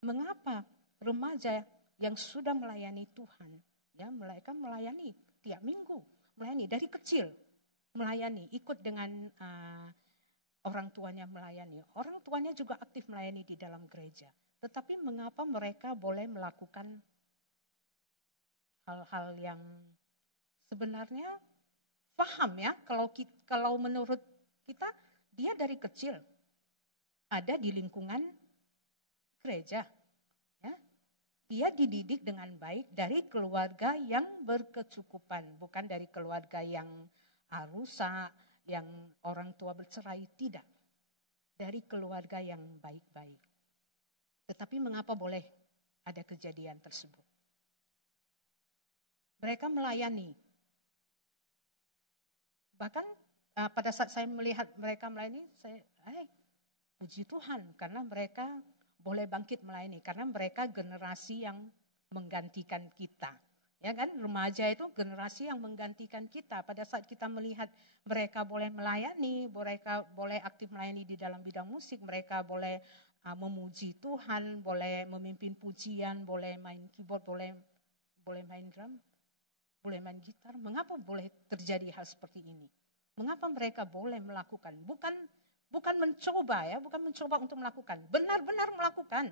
Mengapa remaja yang sudah melayani Tuhan, ya mereka melayani tiap minggu, melayani dari kecil, melayani, ikut dengan orang tuanya melayani. Orang tuanya juga aktif melayani di dalam gereja. Tetapi mengapa mereka boleh melakukan hal-hal yang sebenarnya paham ya, kalau menurut kita dia dari kecil ada di lingkungan gereja. Ya. Dia dididik dengan baik dari keluarga yang berkecukupan, bukan dari keluarga yang rusak, yang orang tua bercerai, tidak. Dari keluarga yang baik-baik. Tetapi mengapa boleh ada kejadian tersebut? Mereka melayani. Bahkan pada saat saya melihat mereka melayani, saya puji Tuhan karena mereka boleh bangkit melayani. Karena mereka generasi yang menggantikan kita. Ya kan, remaja itu generasi yang menggantikan kita. Pada saat kita melihat mereka boleh melayani, mereka boleh aktif melayani di dalam bidang musik, mereka boleh memuji Tuhan, boleh memimpin pujian, boleh main keyboard, boleh main drum, boleh main gitar. Mengapa boleh terjadi hal seperti ini? Mengapa mereka boleh melakukan? Bukan mencoba ya, bukan mencoba untuk melakukan, benar-benar melakukan.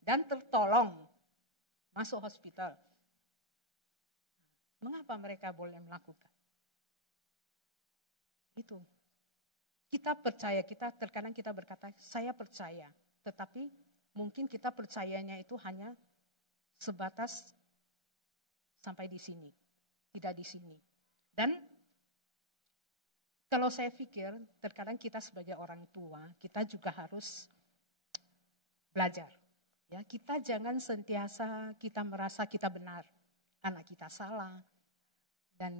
Dan tertolong, masuk hospital. Mengapa mereka boleh melakukan? Itu. Kita percaya, terkadang kita berkata, saya percaya. Tetapi mungkin kita percayanya itu hanya sebatas sampai di sini. tidak di sini. Dan kalau saya pikir, terkadang kita sebagai orang tua, kita juga harus belajar. Ya, kita jangan sentiasa kita merasa kita benar, anak kita salah, dan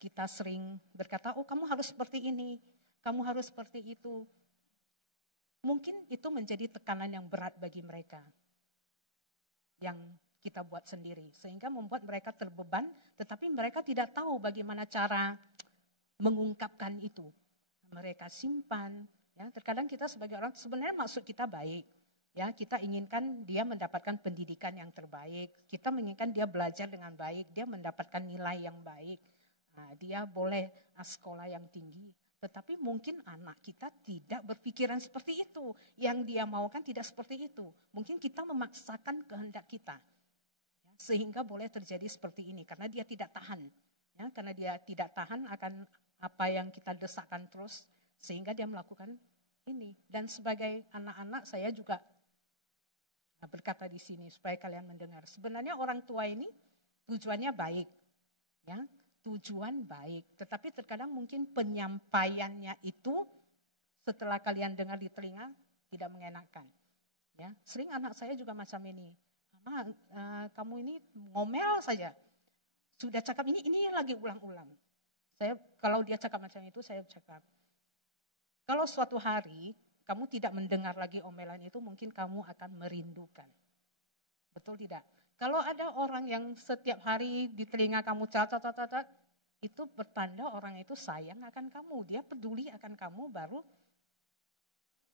kita sering berkata, oh kamu harus seperti ini, kamu harus seperti itu. Mungkin itu menjadi tekanan yang berat bagi mereka, yang kita buat sendiri, sehingga membuat mereka terbeban, tetapi mereka tidak tahu bagaimana cara mengungkapkan itu. Mereka simpan, ya. Terkadang kita sebagai orang, sebenarnya maksud kita baik. Ya, kita inginkan dia mendapatkan pendidikan yang terbaik, kita menginginkan dia belajar dengan baik, dia mendapatkan nilai yang baik, nah, dia boleh sekolah yang tinggi. Tetapi mungkin anak kita tidak berpikiran seperti itu, yang dia maukan tidak seperti itu. Mungkin kita memaksakan kehendak kita, ya, sehingga boleh terjadi seperti ini, karena dia tidak tahan. Ya, karena dia tidak tahan akan apa yang kita desakkan terus, sehingga dia melakukan ini. Dan sebagai anak-anak saya juga berkata di sini supaya kalian mendengar. Sebenarnya orang tua ini tujuannya baik, ya, tujuan baik. Tetapi terkadang mungkin penyampaiannya itu setelah kalian dengar di telinga tidak mengenakan. Ya, sering anak saya juga macam ini. Mama, kamu ini ngomel saja. Sudah cakap ini lagi ulang-ulang. Saya kalau dia cakap macam itu saya cakap. Kalau suatu hari kamu tidak mendengar lagi omelan itu, mungkin kamu akan merindukan. Betul tidak? Kalau ada orang yang setiap hari di telinga kamu catat, itu bertanda orang itu sayang akan kamu. Dia peduli akan kamu, baru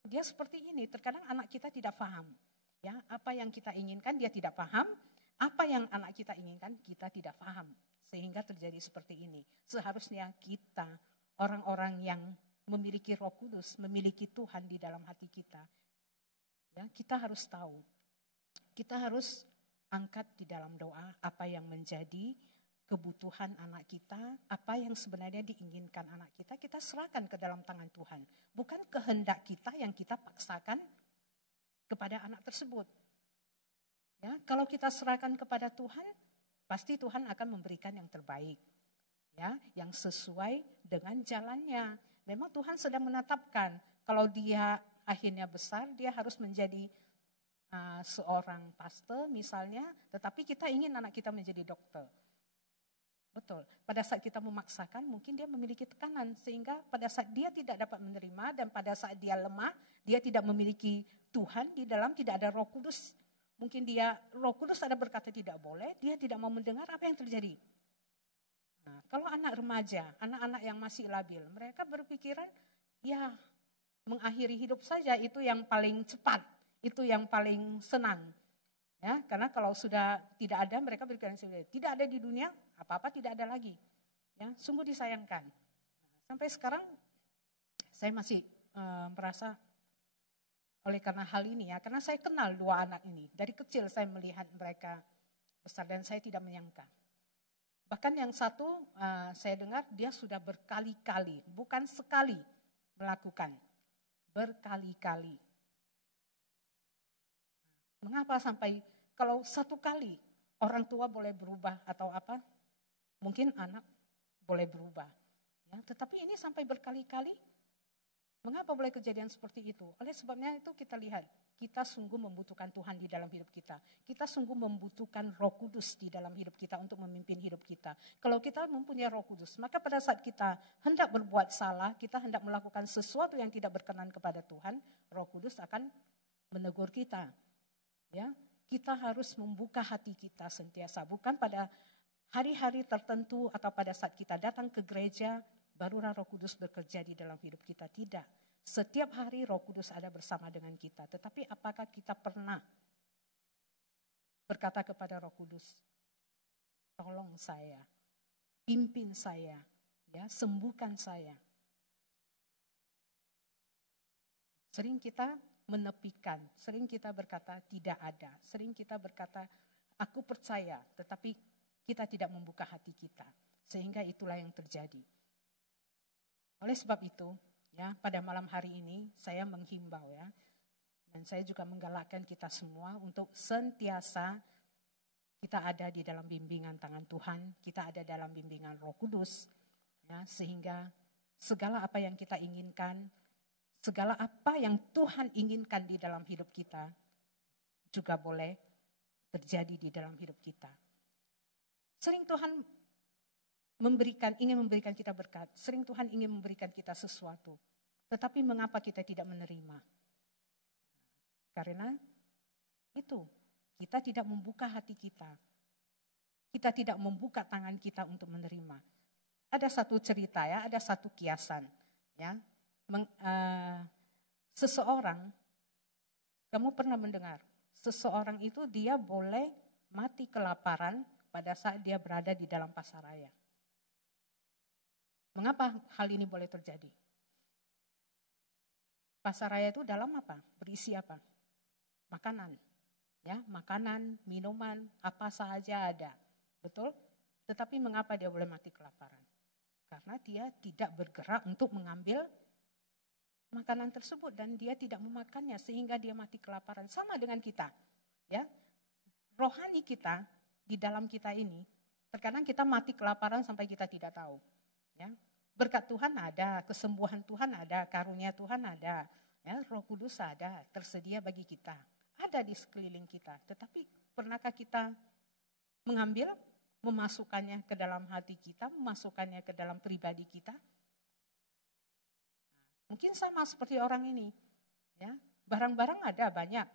dia seperti ini. Terkadang anak kita tidak paham. Ya, apa yang kita inginkan dia tidak paham. Apa yang anak kita inginkan kita tidak paham. Sehingga terjadi seperti ini. Seharusnya kita, orang-orang yang memiliki Roh Kudus, memiliki Tuhan di dalam hati kita. Ya, kita harus tahu, kita harus angkat di dalam doa apa yang menjadi kebutuhan anak kita, apa yang sebenarnya diinginkan anak kita, kita serahkan ke dalam tangan Tuhan. Bukan kehendak kita yang kita paksakan kepada anak tersebut. Ya, kalau kita serahkan kepada Tuhan, pasti Tuhan akan memberikan yang terbaik. Ya, yang sesuai dengan jalannya. Memang Tuhan sedang menetapkan, kalau dia akhirnya besar, dia harus menjadi seorang pastor misalnya, tetapi kita ingin anak kita menjadi dokter. Betul, pada saat kita memaksakan, mungkin dia memiliki tekanan, sehingga pada saat dia tidak dapat menerima, dan pada saat dia lemah, dia tidak memiliki Tuhan di dalam, tidak ada Roh Kudus. Mungkin Roh Kudus ada berkata tidak boleh, dia tidak mau mendengar, apa yang terjadi? Nah, kalau anak remaja, anak-anak yang masih labil, mereka berpikiran, ya mengakhiri hidup saja itu yang paling cepat, itu yang paling senang. Ya, karena kalau sudah tidak ada, mereka berpikiran tidak ada di dunia, apa-apa tidak ada lagi. Ya, sungguh disayangkan. Sampai sekarang saya masih merasa oleh karena hal ini ya, karena saya kenal dua anak ini. Dari kecil saya melihat mereka besar dan saya tidak menyangka. Bahkan yang satu saya dengar dia sudah berkali-kali, bukan sekali melakukan, berkali-kali. Mengapa sampai kalau satu kali orang tua boleh berubah atau apa, mungkin anak boleh berubah. Ya, tetapi ini sampai berkali-kali, mengapa boleh kejadian seperti itu? Oleh sebabnya itu kita lihat, kita sungguh membutuhkan Tuhan di dalam hidup kita. Kita sungguh membutuhkan Roh Kudus di dalam hidup kita untuk memimpin hidup kita. Kalau kita mempunyai Roh Kudus, maka pada saat kita hendak berbuat salah, kita hendak melakukan sesuatu yang tidak berkenan kepada Tuhan, Roh Kudus akan menegur kita. Ya, kita harus membuka hati kita sentiasa, bukan pada hari-hari tertentu atau pada saat kita datang ke gereja, barulah Roh Kudus bekerja di dalam hidup kita. Tidak. Setiap hari Roh Kudus ada bersama dengan kita. Tetapi apakah kita pernah berkata kepada Roh Kudus, tolong saya, pimpin saya, ya, sembuhkan saya. Sering kita menepikan, sering kita berkata tidak ada, sering kita berkata aku percaya, tetapi kita tidak membuka hati kita. Sehingga itulah yang terjadi. Oleh sebab itu, ya, pada malam hari ini saya menghimbau ya, dan saya juga menggalakkan kita semua untuk sentiasa kita ada di dalam bimbingan tangan Tuhan, kita ada dalam bimbingan Roh Kudus, ya, sehingga segala apa yang kita inginkan, segala apa yang Tuhan inginkan di dalam hidup kita juga boleh terjadi di dalam hidup kita. Sering Tuhan ingin memberikan kita berkat, sering Tuhan ingin memberikan kita sesuatu, tetapi mengapa kita tidak menerima? Karena itu, kita tidak membuka hati kita. Kita tidak membuka tangan kita untuk menerima. Ada satu cerita ya, ada satu kiasan. Ya, seseorang, kamu pernah mendengar, seseorang itu dia boleh mati kelaparan pada saat dia berada di dalam pasaraya. Mengapa hal ini boleh terjadi? Pasaraya itu dalam apa? Berisi apa? Makanan. Ya, makanan, minuman, apa saja ada. Betul? Tetapi mengapa dia boleh mati kelaparan? Karena dia tidak bergerak untuk mengambil makanan tersebut dan dia tidak memakannya sehingga dia mati kelaparan. Sama dengan kita. Ya. Rohani kita di dalam kita ini, terkadang kita mati kelaparan sampai kita tidak tahu. Ya. Berkat Tuhan ada, kesembuhan Tuhan ada, karunia Tuhan ada, ya, Roh Kudus ada, tersedia bagi kita. Ada di sekeliling kita, tetapi pernahkah kita mengambil, memasukkannya ke dalam hati kita, memasukkannya ke dalam pribadi kita? Mungkin sama seperti orang ini, ya, barang-barang ada banyak,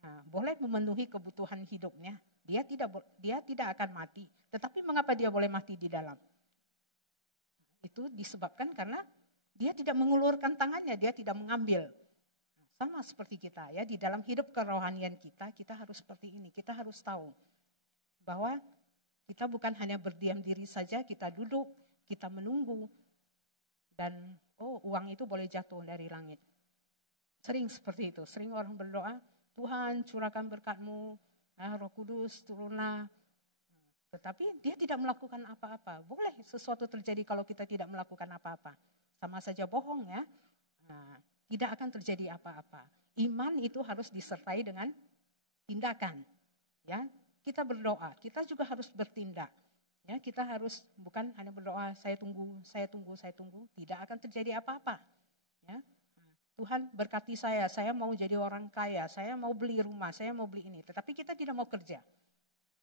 nah, boleh memenuhi kebutuhan hidupnya, dia tidak akan mati, tetapi mengapa dia boleh mati di dalam? Itu disebabkan karena dia tidak mengulurkan tangannya, dia tidak mengambil. Sama seperti kita ya, di dalam hidup kerohanian kita, kita harus seperti ini. Kita harus tahu bahwa kita bukan hanya berdiam diri saja, kita duduk, kita menunggu. Dan uang itu boleh jatuh dari langit. Sering seperti itu, sering orang berdoa, Tuhan curahkan berkat-Mu, Roh Kudus turunlah. Tetapi dia tidak melakukan apa-apa. Boleh sesuatu terjadi kalau kita tidak melakukan apa-apa. Sama saja bohong ya. Nah, tidak akan terjadi apa-apa. Iman itu harus disertai dengan tindakan. Ya, kita berdoa, kita juga harus bertindak. Ya, kita harus bukan hanya berdoa, saya tunggu, tidak akan terjadi apa-apa. Ya, Tuhan berkati saya mau jadi orang kaya, saya mau beli rumah, saya mau beli ini. Tetapi kita tidak mau kerja.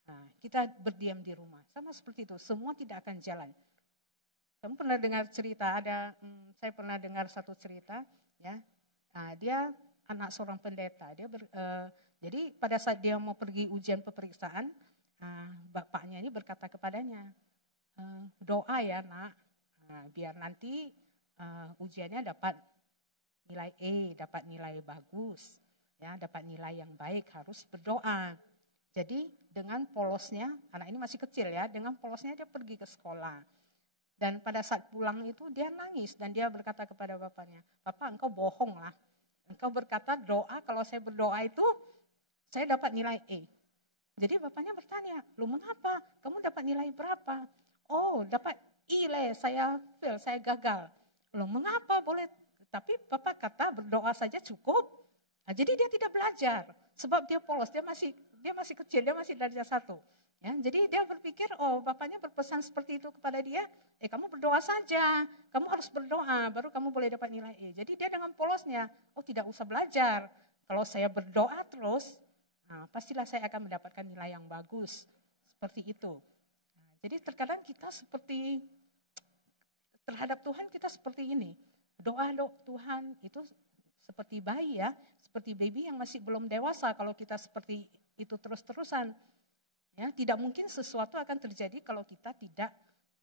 Nah, kita berdiam di rumah. Sama seperti itu, semua tidak akan jalan. Kamu pernah dengar cerita, saya pernah dengar satu cerita, ya, nah, dia anak seorang pendeta. Jadi pada saat dia mau pergi ujian peperiksaan, bapaknya ini berkata kepadanya, doa ya nak, biar nanti ujiannya dapat nilai E, dapat nilai bagus, ya, dapat nilai yang baik, harus berdoa. Jadi dengan polosnya, anak ini masih kecil ya, dengan polosnya dia pergi ke sekolah. Dan pada saat pulang itu dia nangis dan dia berkata kepada bapaknya, Papa engkau bohong lah. Engkau berkata doa, kalau saya berdoa itu saya dapat nilai E. Jadi bapaknya bertanya, lu mengapa? Kamu dapat nilai berapa? Oh dapat I le, saya fail, saya gagal. Lu mengapa boleh? Tapi bapak kata berdoa saja cukup. Nah, jadi dia tidak belajar sebab dia polos, dia masih kecil, dia masih darjah 1. Ya, jadi dia berpikir, bapaknya berpesan seperti itu kepada dia, kamu berdoa saja, kamu harus berdoa, baru kamu boleh dapat nilai E. Jadi dia dengan polosnya, tidak usah belajar. Kalau saya berdoa terus, pastilah saya akan mendapatkan nilai yang bagus. Seperti itu. Nah, jadi terkadang kita seperti, terhadap Tuhan kita seperti ini. Doa Tuhan itu seperti bayi ya, seperti baby yang masih belum dewasa kalau kita seperti itu terus-terusan. Ya, tidak mungkin sesuatu akan terjadi kalau kita tidak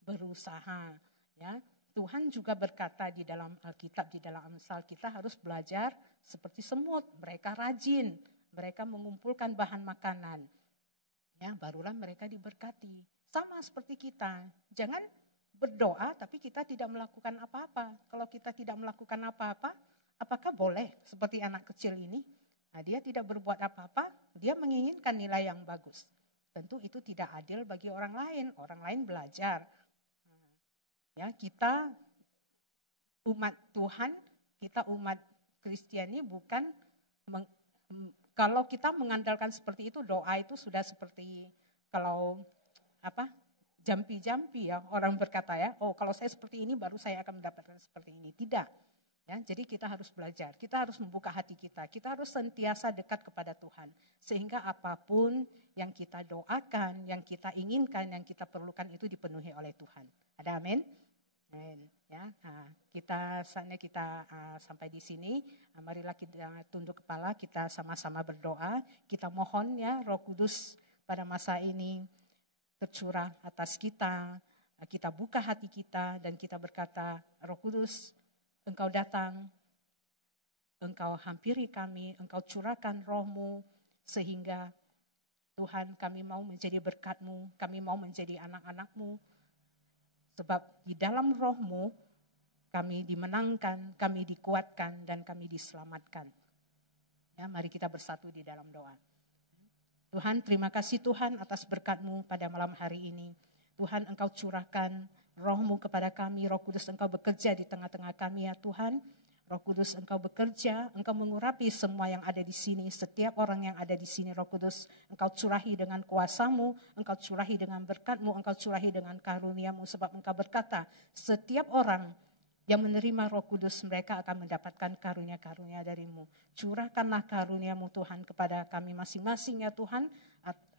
berusaha. Ya, Tuhan juga berkata di dalam Alkitab, di dalam Amsal, kita harus belajar seperti semut. Mereka rajin, mereka mengumpulkan bahan makanan. Ya, barulah mereka diberkati. Sama seperti kita. Jangan berdoa tapi kita tidak melakukan apa-apa. Kalau kita tidak melakukan apa-apa, apakah boleh seperti anak kecil ini? Nah, dia tidak berbuat apa-apa, dia menginginkan nilai yang bagus. Tentu itu tidak adil bagi orang lain belajar. Ya, kita umat Tuhan, kita umat Kristiani bukan Kalau kita mengandalkan seperti itu, doa itu sudah seperti kalau jampi-jampi ya, orang berkata ya, oh kalau saya seperti ini baru saya akan mendapatkan seperti ini. Tidak. Ya, jadi kita harus belajar, kita harus membuka hati kita harus sentiasa dekat kepada Tuhan. Sehingga apapun yang kita doakan, yang kita inginkan, yang kita perlukan itu dipenuhi oleh Tuhan. Ada amin? Amin. Ya, saatnya kita sampai di sini. Marilah kita tunduk kepala, kita sama-sama berdoa. Kita mohon ya Roh Kudus pada masa ini tercurah atas kita. Kita buka hati kita dan kita berkata, Roh Kudus, Engkau datang, Engkau hampiri kami, Engkau curahkan roh-Mu, sehingga Tuhan kami mau menjadi berkat-Mu, kami mau menjadi anak-anak-Mu, sebab di dalam roh-Mu kami dimenangkan, kami dikuatkan, dan kami diselamatkan. Ya, mari kita bersatu di dalam doa. Tuhan, terima kasih Tuhan atas berkat-Mu pada malam hari ini. Tuhan, Engkau curahkan roh-Mu kepada kami, Roh Kudus Engkau bekerja di tengah-tengah kami ya Tuhan. Roh Kudus Engkau bekerja, Engkau mengurapi semua yang ada di sini. Setiap orang yang ada di sini Roh Kudus, Engkau curahi dengan kuasa-Mu, Engkau curahi dengan berkat-Mu, Engkau curahi dengan karunia-Mu. Sebab Engkau berkata, setiap orang yang menerima Roh Kudus mereka akan mendapatkan karunia-karunia dari-Mu. Curahkanlah karunia-Mu Tuhan kepada kami masing-masing ya Tuhan,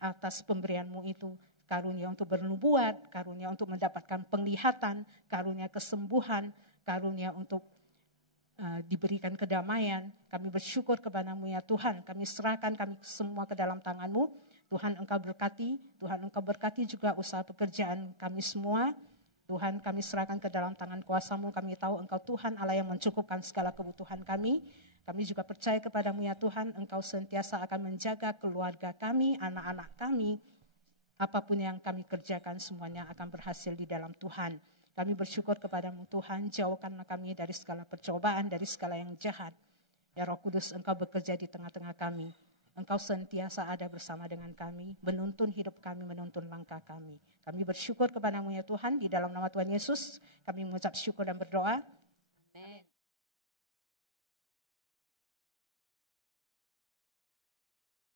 atas pemberian-Mu itu. Karunia untuk bernubuat, karunia untuk mendapatkan penglihatan, karunia kesembuhan, karunia untuk diberikan kedamaian. Kami bersyukur kepada-Mu ya Tuhan, kami serahkan kami semua ke dalam tangan-Mu. Tuhan Engkau berkati, Tuhan Engkau berkati juga usaha pekerjaan kami semua. Tuhan kami serahkan ke dalam tangan kuasa-Mu, kami tahu Engkau Tuhan Allah yang mencukupkan segala kebutuhan kami. Kami juga percaya kepada-Mu ya Tuhan, Engkau sentiasa akan menjaga keluarga kami, anak-anak kami. Apapun yang kami kerjakan semuanya akan berhasil di dalam Tuhan. Kami bersyukur kepada-Mu Tuhan, jauhkanlah kami dari segala percobaan, dari segala yang jahat. Ya Roh Kudus, Engkau bekerja di tengah-tengah kami. Engkau sentiasa ada bersama dengan kami, menuntun hidup kami, menuntun langkah kami. Kami bersyukur kepada-Mu ya Tuhan, di dalam nama Tuhan Yesus, kami mengucap syukur dan berdoa.